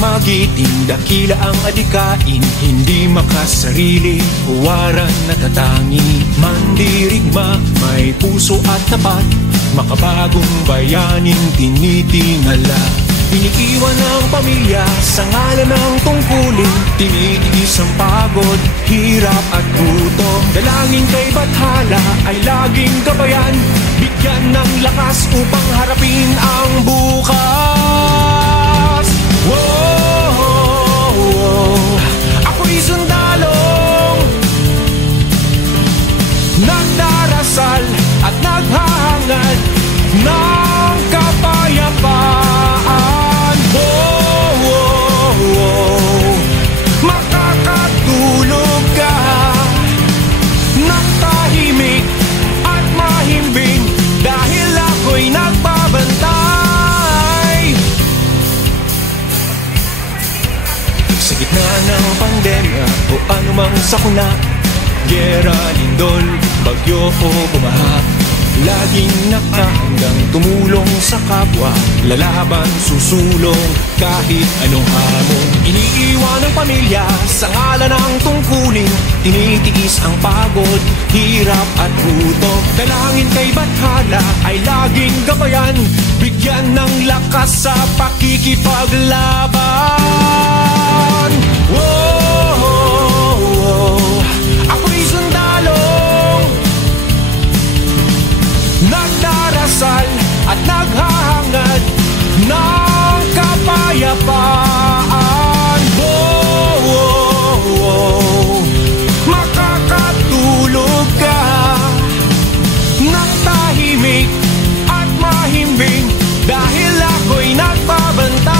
magiting, dakila ang adikain, hindi makasarili, huwaran natatangi. Mandirigma, may puso at tapat, makabagong bayaning tinitingala. Iniiwan ang pamilya sa ngalan ng tungkulin, tinitiis ang pagod, hirap at gutom. Dalangin kay Bathala ay laging gabayan, bigyan ng lakas upang harapin ang bukas. Whoa, ako'y sundalong nagdarasal at naghahangad ng kapayapaan. Makakatulog ka ng tahimik at mahimbing dahil ako'y nagbabantay. Sa gitna ng pandemya o anumang sakuna, gyera, lindol, bagyo o bumaha, laging nakahandang tumulong sa kapwa, lalaban, susulong kahit anong hamon. Iniiwan ang pamilya sa ngalan ng tungkulin, tinitiis ang pagod, hirap at gutom. Dalangin kay Bathala ay laging gabayan, bigyan ng lakas sa pakikipaglaban. Whoa, ako'y sundalong nagdarasal at naghahangad ng kapayapaan. Makakatulog ka ng tahimik at mahimbing dahil ako'y nagbabantay.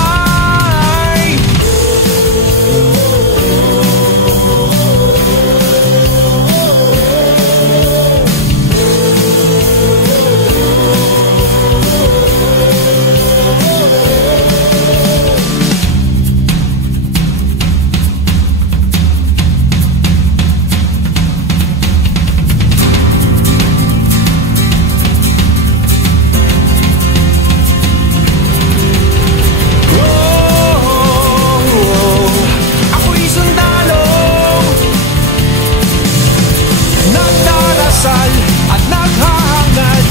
At naghahangad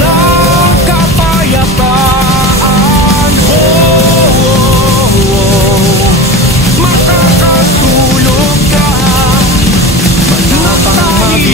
ng kapayapaan. Makakatulog ka matapang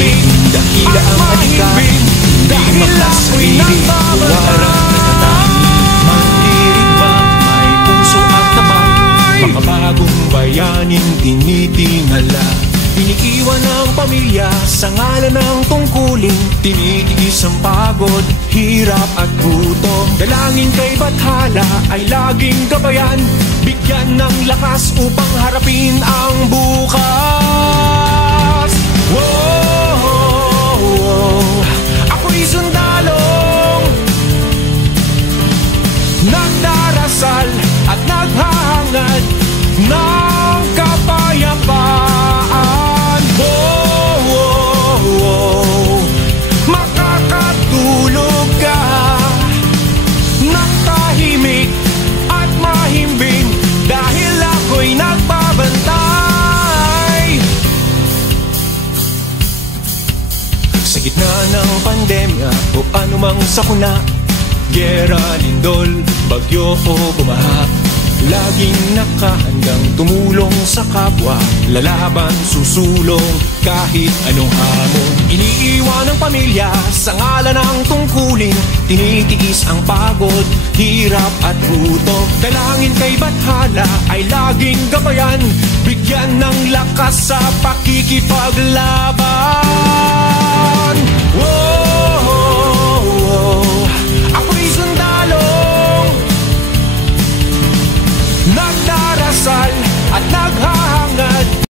dakila ang adikain, hindi makasarili, huwaran natatangi. Mandirigma, may puso at tapat, makabagong bayaning tinitingala. Iniiwan ang pamilya sa ngalan ng tungkulin, tinitiis ang pagod, hirap at gutom. Dalangin kay Bathala ay laging gabayan, bigyan ng lakas upang harapin ang bukas. Whoa, ako'y sundalong nagdarasal at naghahangad ng kapayapaan. Makakatulog ka ng tahimik at mahimbing dahil ako'y nagbabantay. Sa gitna ng pandemya o anumang sakuna, gyera, lindol, bagyo o bumaha, laging nakahandang tumulong sa kapwa, lalaban, susulong kahit anong hamon. Iniiwan ang pamilya sa ngalan ng tungkulin, tinitiis ang pagod, hirap at gutom. Dalangin kay Bathala ay laging gabayan, bigyan ng lakas sa pakikipaglaban. Ako'y sundalong nagdarasal at naghahangad